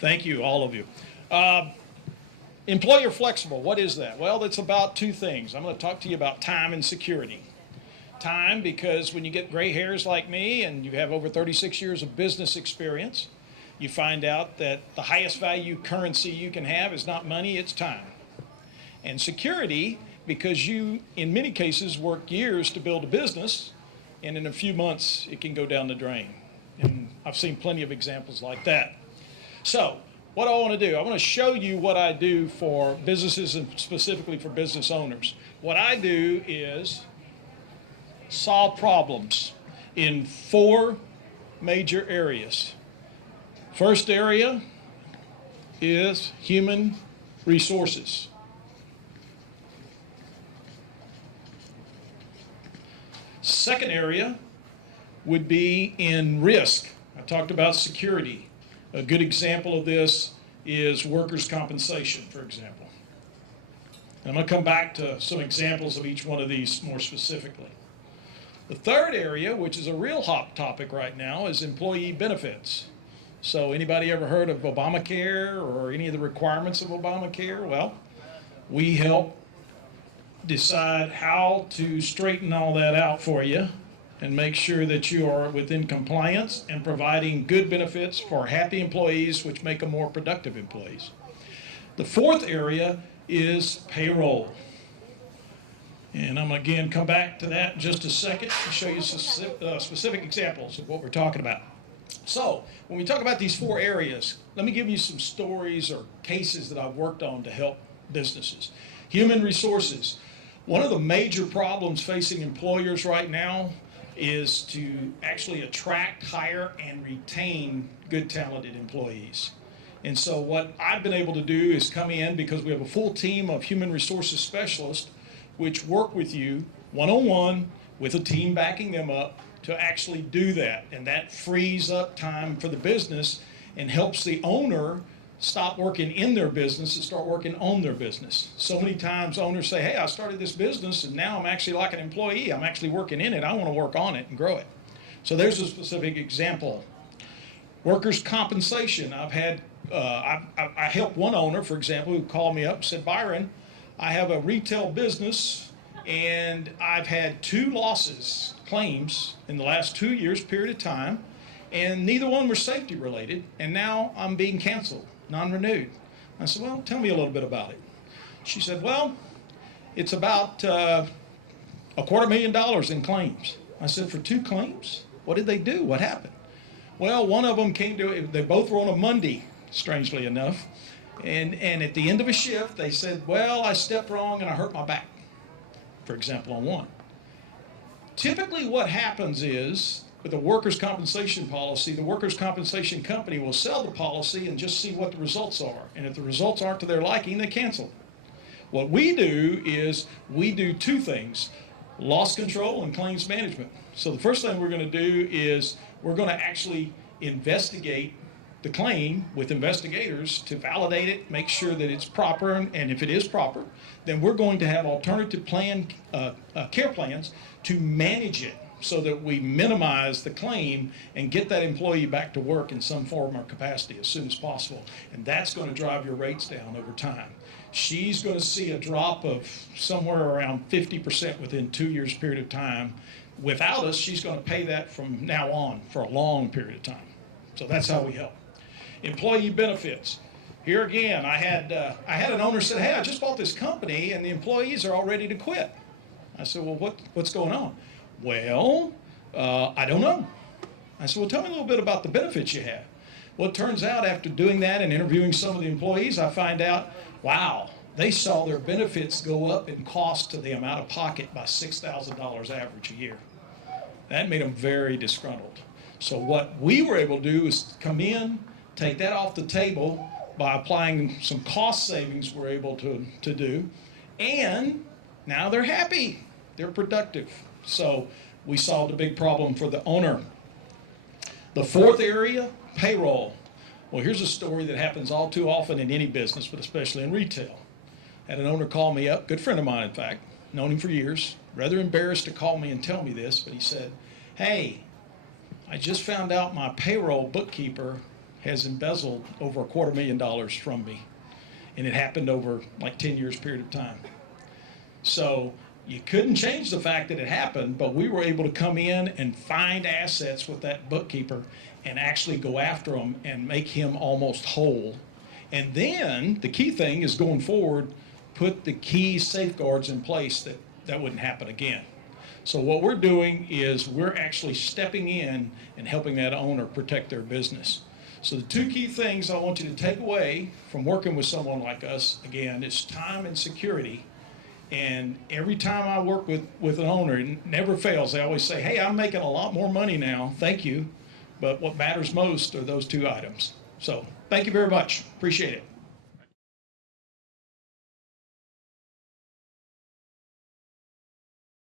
Thank you, all of you. Employer flexible, what is that? Well, it's about two things. I'm going to talk to you about time and security. Time, because when you get gray hairs like me and you have over 36 years of business experience, you find out that the highest value currency you can have is not money, it's time. And security, because you, in many cases, work years to build a business, and in a few months, it can go down the drain. And I've seen plenty of examples like that. So, what I want to do, I want to show you what I do for businesses and specifically for business owners. What I do is solve problems in 4 major areas. First area is human resources. Second area would be in risk. I talked about security. A good example of this is workers' compensation, for example. And I'm going to come back to some examples of each one of these more specifically. The third area, which is a real hot topic right now, is employee benefits. So anybody ever heard of Obamacare or any of the requirements of Obamacare? Well, we help decide how to straighten all that out for you and make sure that you are within compliance and providing good benefits for happy employees, which make them more productive employees. The fourth area is payroll. And I'm going to again come back to that in just a second and show you specific examples of what we're talking about. So, when we talk about these 4 areas, let me give you some stories or cases that I've worked on to help businesses. Human resources. One of the major problems facing employers right now is to actually attract, hire, and retain good, talented employees. And so what I've been able to do is come in, because we have a full team of human resources specialists which work with you one-on-one with a team backing them up to actually do that. And that frees up time for the business and helps the owner stop working in their business and start working on their business. So many times owners say, hey, I started this business and now I'm actually like an employee. I'm actually working in it. I want to work on it and grow it. So there's a specific example. Workers' compensation. I've had, I helped one owner, for example, who called me up and said, Byron, I have a retail business and I've had 2 losses, claims, in the last 2 years period of time, and neither one were safety related, and now I'm being canceled, non-renewed. I said, well, tell me a little bit about it. She said, well, it's about $250,000 in claims. I said, for 2 claims? What did they do? What happened? Well, one of them came to, they both were on a Monday, strangely enough, and at the end of a shift, they said, well, I stepped wrong and I hurt my back, for example, on one. Typically what happens is, with a workers' compensation policy, the workers' compensation company will sell the policy and just see what the results are. And if the results aren't to their liking, they cancel it. What we do is we do 2 things, loss control and claims management. So the first thing we're going to do is we're going to actually investigate the claim with investigators to validate it, make sure that it's proper, and if it is proper, then we're going to have alternative care plans to manage it so that we minimize the claim and get that employee back to work in some form or capacity as soon as possible. And that's going to drive your rates down over time. She's going to see a drop of somewhere around 50% within 2 years period of time. Without us, she's going to pay that from now on for a long period of time. So that's how we help. Employee benefits. Here again, I had an owner say, hey, I just bought this company and the employees are all ready to quit. I said, well, what's going on? Well, I don't know. I said, well, tell me a little bit about the benefits you have. Well, it turns out after doing that and interviewing some of the employees, I find out, wow, they saw their benefits go up in cost to them out of pocket by $6,000 average a year. That made them very disgruntled. So what we were able to do is come in, take that off the table by applying some cost savings we're able to do, and now they're happy, they're productive. So we solved a big problem for the owner. The fourth area, payroll. Well, here's a story that happens all too often in any business, but especially in retail. Had an owner call me up, good friend of mine in fact, known him for years, rather embarrassed to call me and tell me this, but he said, hey, I just found out my payroll bookkeeper has embezzled over $250,000 from me. And it happened over like 10 years period of time. So you couldn't change the fact that it happened, but we were able to come in and find assets with that bookkeeper and actually go after him and make him almost whole. And then the key thing is going forward, put the key safeguards in place that wouldn't happen again. So what we're doing is we're actually stepping in and helping that owner protect their business. So the two key things I want you to take away from working with someone like us, again, is time and security. And every time I work with an owner, it never fails. They always say, hey, I'm making a lot more money now, thank you. But what matters most are those two items. So thank you very much. Appreciate it.